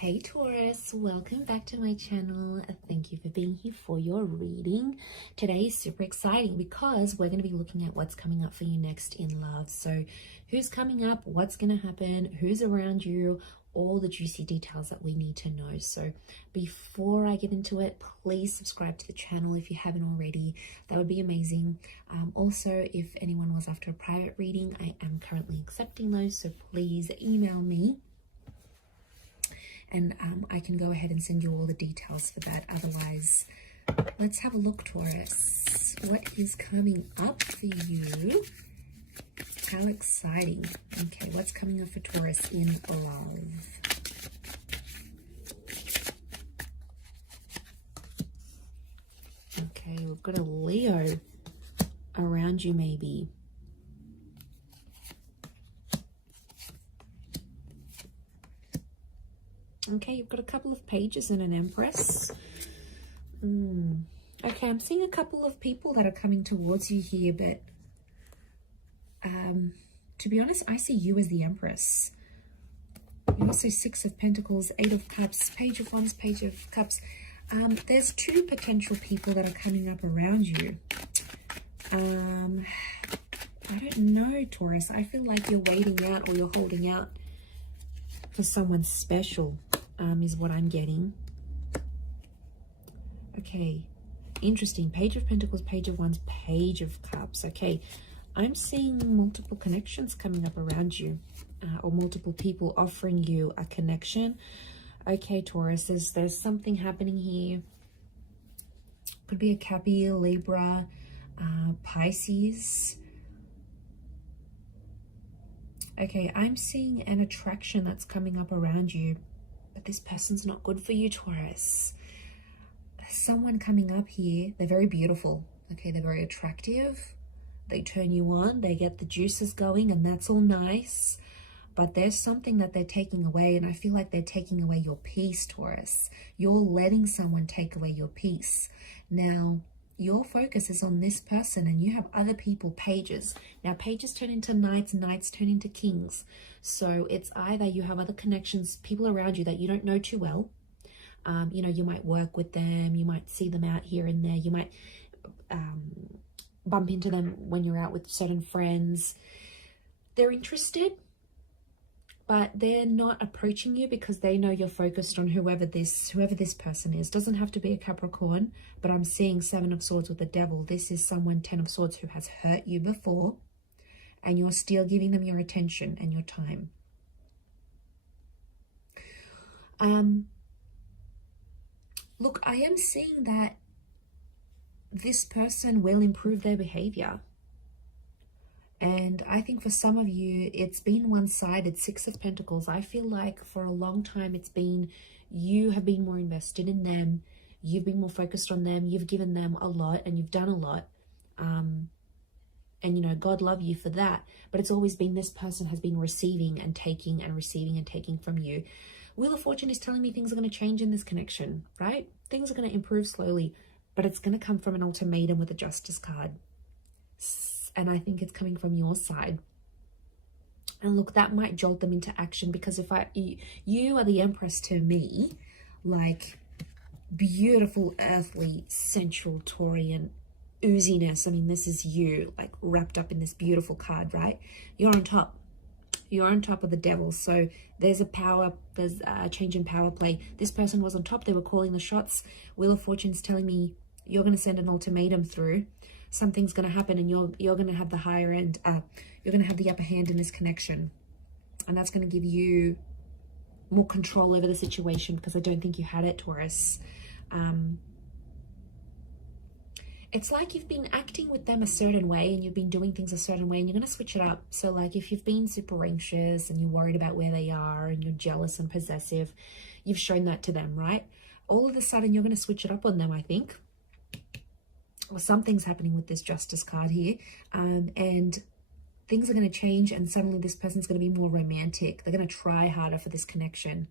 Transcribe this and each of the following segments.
Hey Taurus, welcome back to my channel. Thank you for being here for your reading. Today is super exciting because we're going to be looking at what's coming up for you next in love. So who's coming up, what's going to happen, who's around you, all the juicy details that we need to know. So before I get into it, please subscribe to the channel if you haven't already. That would be amazing. Also, if anyone was after a private reading, I am currently accepting those, so please email me. And I can go ahead and send you all the details for that. Otherwise, let's have a look, Taurus. What is coming up for you? How exciting. Okay, what's coming up for Taurus in love? Okay, we've got a Leo around you maybe. Okay, you've got a couple of pages and an Empress. Okay, I'm seeing a couple of people that are coming towards you here, but to be honest, I see you as the Empress. You also Six of Pentacles, Eight of Cups, Page of Wands, Page of Cups. There's two potential people that are coming up around you. I don't know, Taurus. I feel like you're waiting out or you're holding out for someone special, is what I'm getting. Okay, interesting. Page of Pentacles, Page of Wands, Page of Cups. Okay, I'm seeing multiple connections coming up around you, or multiple people offering you a connection. Okay, Taurus, there's something happening here. Could be a Cappy, Libra, Pisces. Okay, I'm seeing an attraction that's coming up around you, but this person's not good for you, Taurus. Someone coming up here, they're very beautiful. Okay, they're very attractive. They turn you on, they get the juices going, and that's all nice. But there's something that they're taking away, and I feel like they're taking away your peace, Taurus. You're letting someone take away your peace. Now, your focus is on this person and you have other people, pages. Now, pages turn into knights, knights turn into kings. So it's either you have other connections, people around you that you don't know too well. You know, you might work with them, you might see them out here and there, you might bump into them when you're out with certain friends. They're interested, but they're not approaching you because they know you're focused on whoever this person is. Doesn't have to be a Capricorn, but I'm seeing Seven of Swords with the Devil. This is someone, Ten of Swords, who has hurt you before, and you're still giving them your attention and your time. Look, I am seeing that this person will improve their behavior. And I think for some of you, it's been one-sided. Six of Pentacles. I feel like for a long time, it's been, you have been more invested in them. You've been more focused on them. You've given them a lot and you've done a lot. And, you know, God love you for that. But it's always been this person has been receiving and taking and receiving and taking from you. Wheel of Fortune is telling me things are going to change in this connection, right? Things are going to improve slowly, but it's going to come from an ultimatum with a Justice card. And I think it's coming from your side. And look, that might jolt them into action, because if you are the Empress to me, like beautiful, earthly, sensual, Taurian ooziness. I mean, this is you, like wrapped up in this beautiful card, right? You're on top. You're on top of the Devil. So there's a change in power play. This person was on top. They were calling the shots. Wheel of Fortune's telling me you're going to send an ultimatum through. Something's going to happen and you're going to have the higher end. You're going to have the upper hand in this connection. And that's going to give you more control over the situation, because I don't think you had it, Taurus. It's like you've been acting with them a certain way and you've been doing things a certain way, and you're going to switch it up. So like if you've been super anxious and you're worried about where they are and you're jealous and possessive, you've shown that to them, right? All of a sudden you're going to switch it up on them, I think. Or something's happening with this Justice card here. And things are going to change, and suddenly this person's going to be more romantic. They're going to try harder for this connection.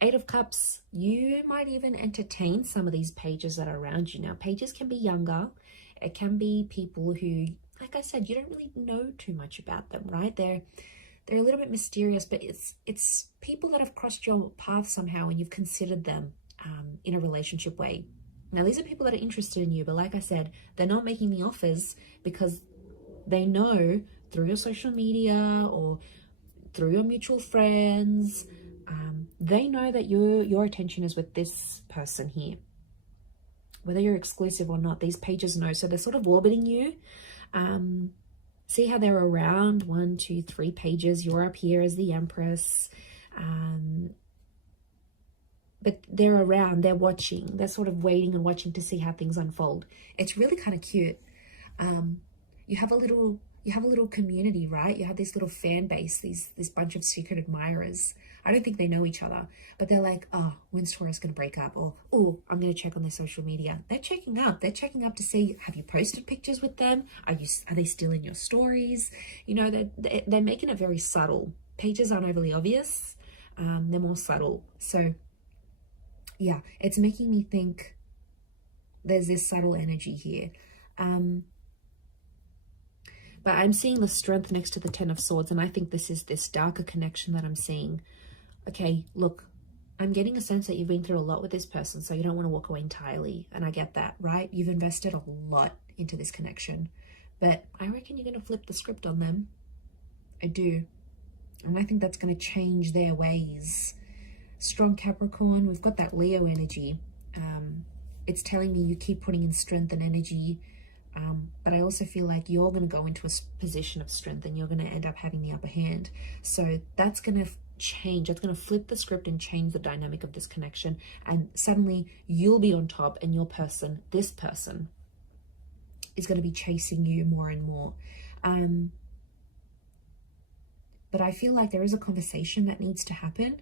Eight of Cups, you might even entertain some of these pages that are around you. Now, pages can be younger. It can be people who, like I said, you don't really know too much about them, right? they're a little bit mysterious, but it's people that have crossed your path somehow and you've considered them in a relationship way. Now, these are people that are interested in you, but like I said, they're not making the offers because they know through your social media or through your mutual friends, they know that your attention is with this person here. Whether you're exclusive or not, these pages know. So they're sort of orbiting you. See how they're around 1, 2, 3 pages. You're up here as the Empress. But they're around, they're watching, they're sort of waiting and watching to see how things unfold. It's really kind of cute. You have a little community, right? You have this little fan base, this bunch of secret admirers. I don't think they know each other, but they're like, oh, when's Taurus going to break up? Or, oh, I'm going to check on their social media. They're checking up to see, have you posted pictures with them? Are they still in your stories? You know, they're making it very subtle. Pages aren't overly obvious. They're more subtle. So yeah, it's making me think there's this subtle energy here. But I'm seeing the strength next to the Ten of Swords, and I think this is this darker connection that I'm seeing. Okay, look, I'm getting a sense that you've been through a lot with this person, so you don't want to walk away entirely. And I get that, right? You've invested a lot into this connection. But I reckon you're going to flip the script on them. I do. And I think that's going to change their ways. Strong Capricorn, we've got that Leo energy. It's telling me you keep putting in strength and energy. But I also feel like you're going to go into a position of strength and you're going to end up having the upper hand. So that's going to change. That's going to flip the script and change the dynamic of this connection. And suddenly you'll be on top and this person, is going to be chasing you more and more. But I feel like there is a conversation that needs to happen.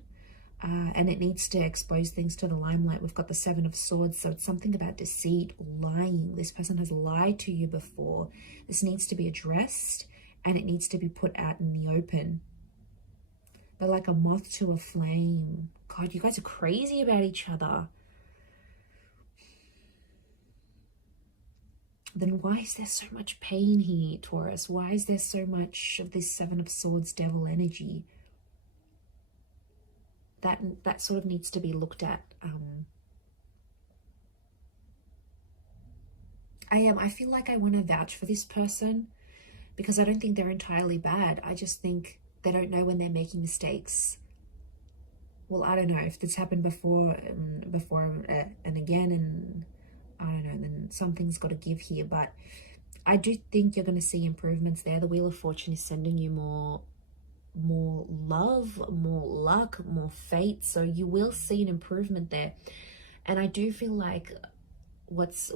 And it needs to expose things to the limelight. We've got the Seven of Swords, so it's something about deceit, lying. This person has lied to you before. This needs to be addressed, and it needs to be put out in the open. But like a moth to a flame. God, you guys are crazy about each other. Then why is there so much pain here, Taurus? Why is there so much of this Seven of Swords devil energy? That sort of needs to be looked at. I feel like I want to vouch for this person because I don't think they're entirely bad. I just think they don't know when they're making mistakes. Well, I don't know if this happened before and again, and I don't know, then something's got to give here. But I do think you're going to see improvements there. The Wheel of Fortune is sending you more love, more luck, more fate, so you will see an improvement there. And I do feel like what's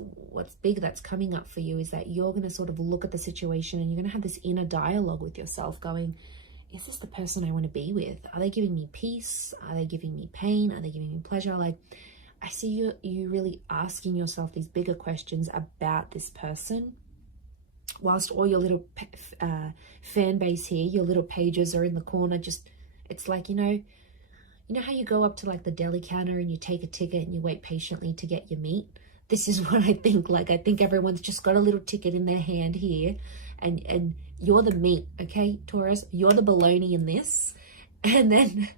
big that's coming up for you is that you're going to sort of look at the situation and you're going to have this inner dialogue with yourself going, is this the person I want to be with? Are they giving me peace? Are they giving me pain? Are they giving me pleasure? Like, I see you really asking yourself these bigger questions about this person. Whilst all your little fan base here, your little pages are in the corner, just, it's like, you know how you go up to like the deli counter and you take a ticket and you wait patiently to get your meat? This is what I think. Like, I think everyone's just got a little ticket in their hand here, and you're the meat, okay, Taurus? You're the bologna in this. And then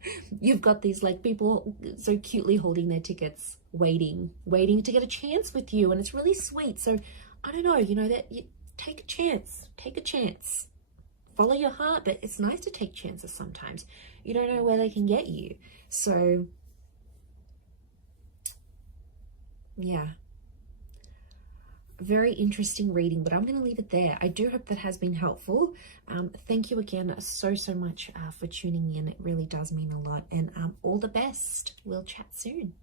you've got these like people so cutely holding their tickets, waiting to get a chance with you. And it's really sweet. So I don't know, that you take a chance, follow your heart. But it's nice to take chances sometimes. You don't know where they can get you. So yeah, very interesting reading, but I'm going to leave it there. I do hope that has been helpful. Thank you again so much for tuning in. It really does mean a lot, and all the best. We'll chat soon.